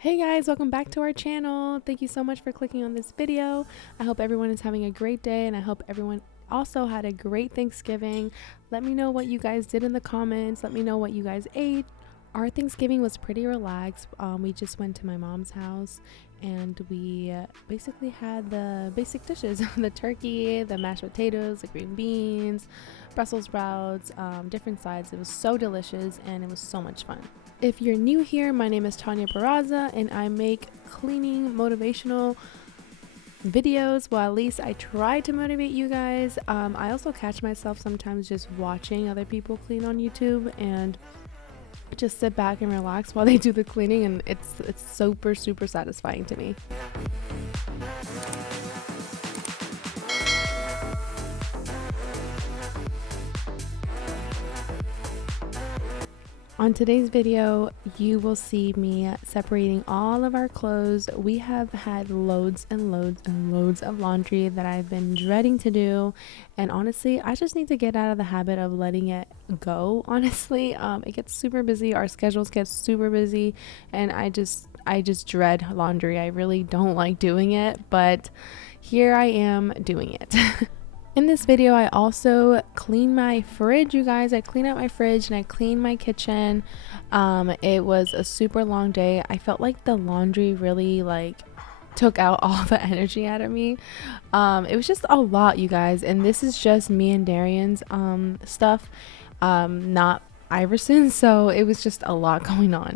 Hey guys, welcome back to our channel. Thank you so much for clicking on this video. I hope everyone is having a great day, and I hope everyone also had a great Thanksgiving. Let me know what you guys did in the comments. Let me know what you guys ate. Our Thanksgiving was pretty relaxed. We just went to my mom's house and we basically had the basic dishes: the turkey, the mashed potatoes, the green beans, Brussels sprouts, different sides. It was so delicious and it was so much fun. If you're new here, my name is Tanya Barraza and I make cleaning motivational videos. Well, at least I try to motivate you guys. I also catch myself sometimes just watching other people clean on YouTube and just sit back and relax while they do the cleaning, and it's super satisfying to me. On today's video, you will see me separating all of our clothes. We have had loads and loads of laundry that I've been dreading to do, and honestly, I just need to get out of the habit of letting it go. Honestly, it gets super busy. Our schedules get super busy, and I just dread laundry. I really don't like doing it, but here I am doing it. In this video, I also clean my fridge, you guys. I clean out my fridge and I clean my kitchen. It was a super long day. I felt like the laundry really took out all the energy out of me. It was just a lot, you guys. And this is just me and Darian's stuff, not Iverson's. So it was just a lot going on.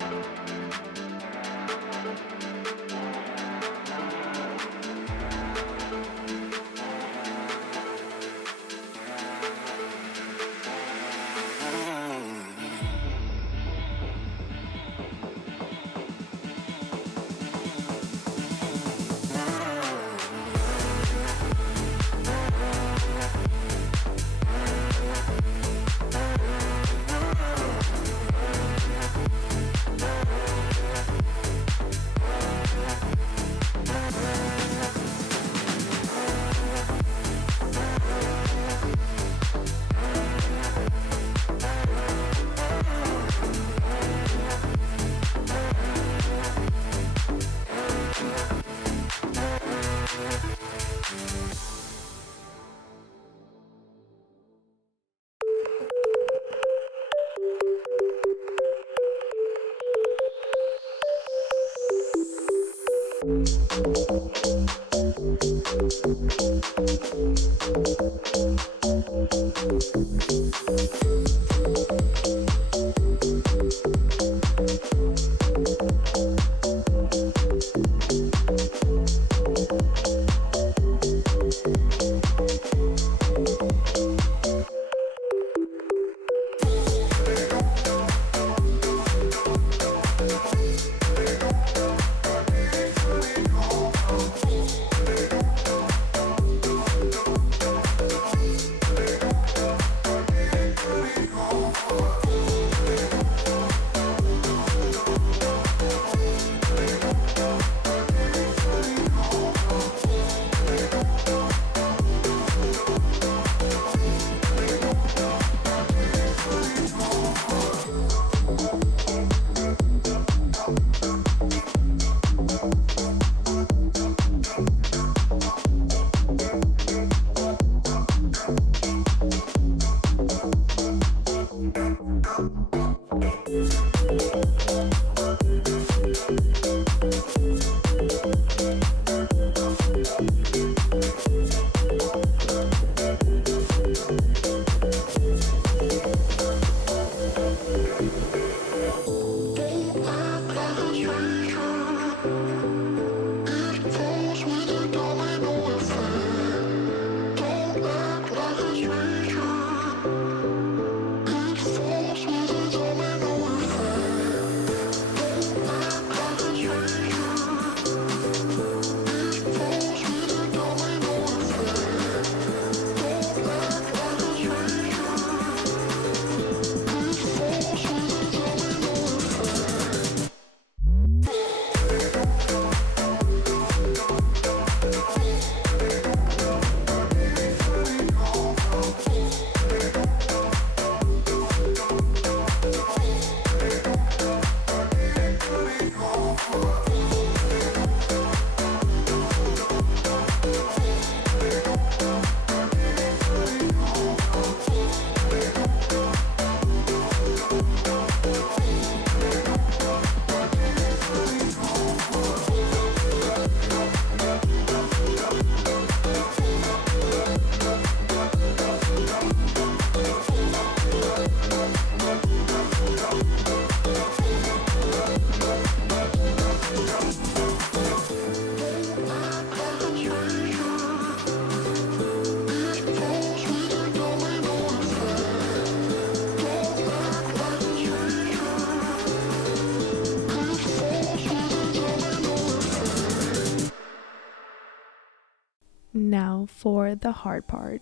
Now for the hard part.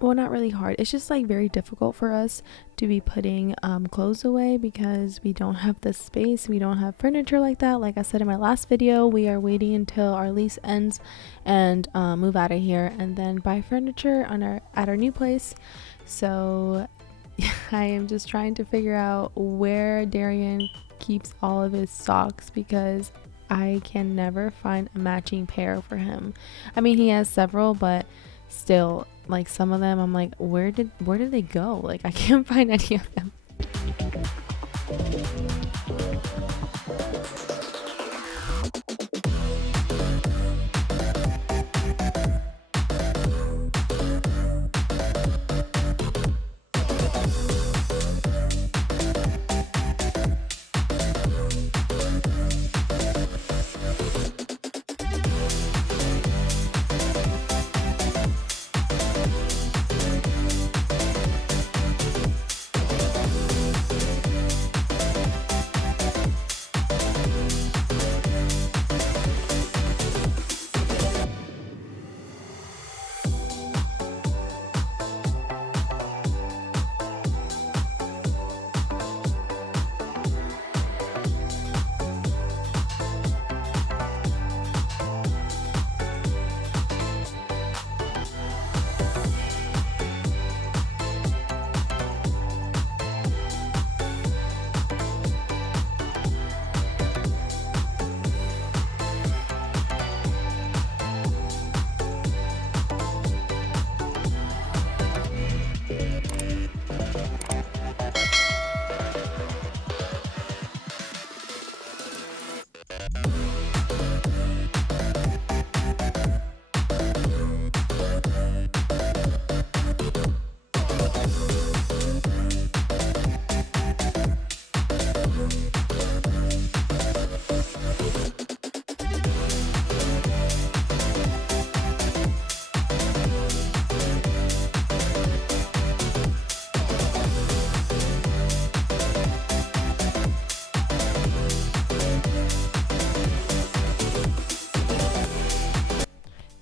Well, not really hard. It's just like very difficult for us to be putting clothes away because we don't have the space. We don't have furniture like that. Like I said in my last video, we are waiting until our lease ends and move out of here and then buy furniture on at our new place. So I am just trying to figure out where Darian keeps all of his socks because I can never find a matching pair for him. I mean, he has several, but still, like some of them I'm like, where did they go? Like I can't find any of them.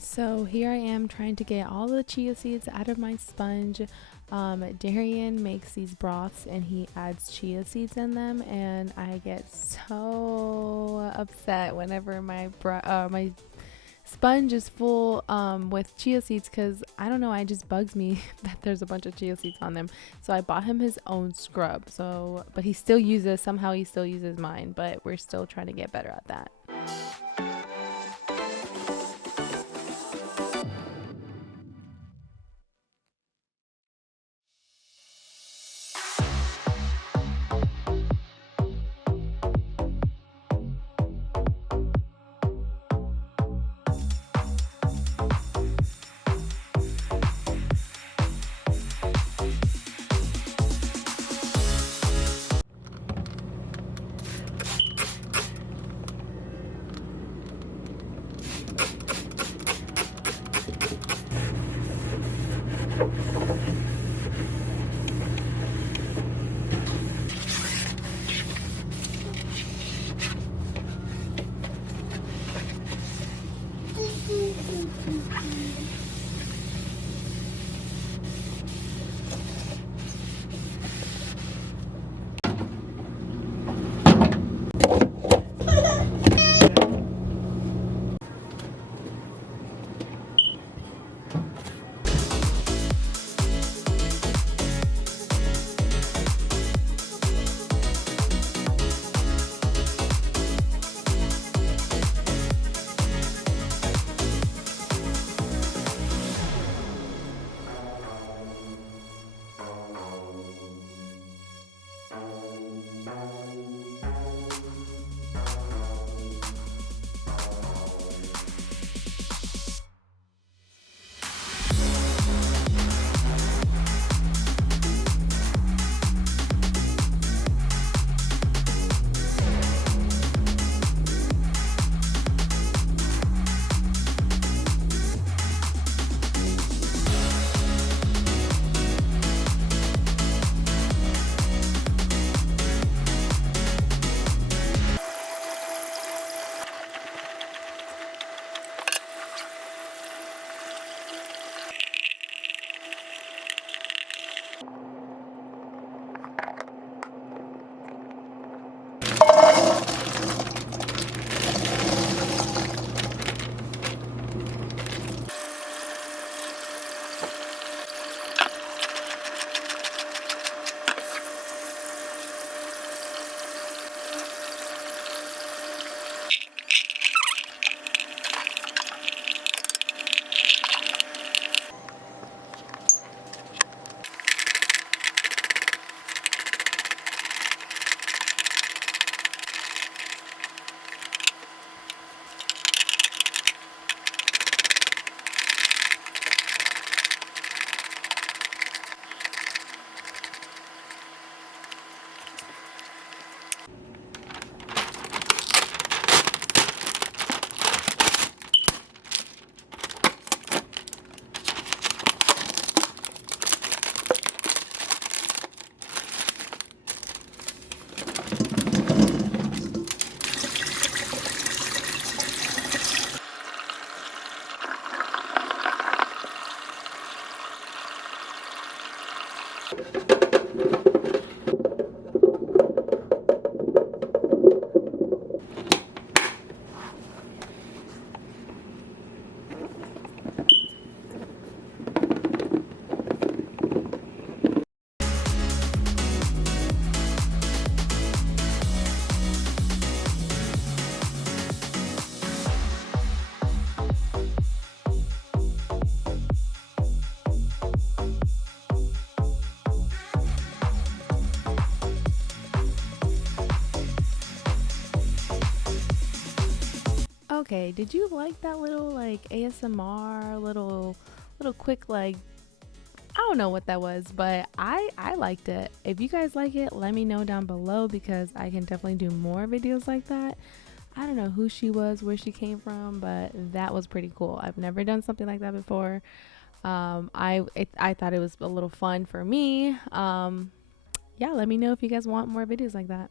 So here I am trying to get all the chia seeds out of my sponge. Darian makes these broths and he adds chia seeds in them, and I get so upset whenever my sponge is full with chia seeds, because I don't know, it just bugs me that there's a bunch of chia seeds on them. So I bought him his own scrub, but he still uses mine, but we're still trying to get better at that. Okay, did you like that little like ASMR, little quick like, I don't know what that was, but I liked it. If you guys like it, let me know down below because I can definitely do more videos like that. I don't know who she was, where she came from, but that was pretty cool. I've never done something like that before. I thought it was a little fun for me. Yeah, let me know if you guys want more videos like that.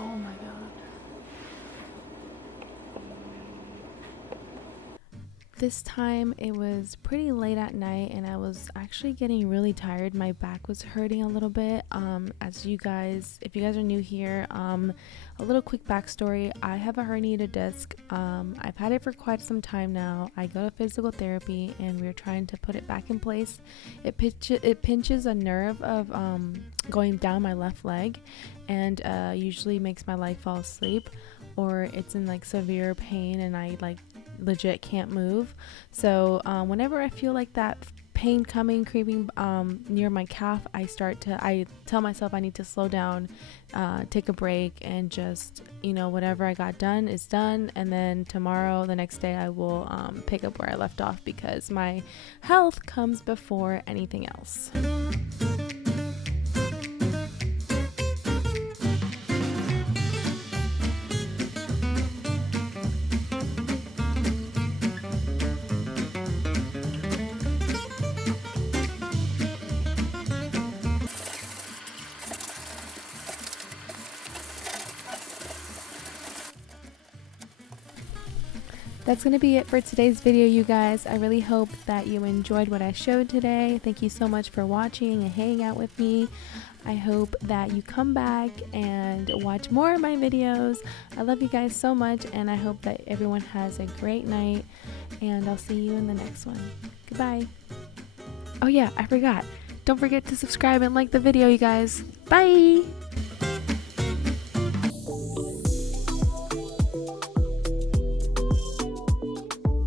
Oh my god. This time it was pretty late at night and I was actually getting really tired. My back was hurting a little bit. As you guys, if you guys are new here, a little quick backstory. I have a herniated disc. I've had it for quite some time now. I go to physical therapy and we're trying to put it back in place. It pinches a nerve of going down my left leg and usually makes my leg fall asleep, or it's in like severe pain and I like legit can't move. So whenever I feel like that pain coming, creeping near my calf, I tell myself I need to slow down, take a break, and just, you know, whatever I got done is done, and then tomorrow, the next day, I will pick up where I left off because my health comes before anything else. That's going to be it for today's video, you guys. I really hope that you enjoyed what I showed today. Thank you so much for watching and hanging out with me. I hope that you come back and watch more of my videos. I love you guys so much, and I hope that everyone has a great night, and I'll see you in the next one. Goodbye. Oh yeah, I forgot. Don't forget to subscribe and like the video, you guys. Bye!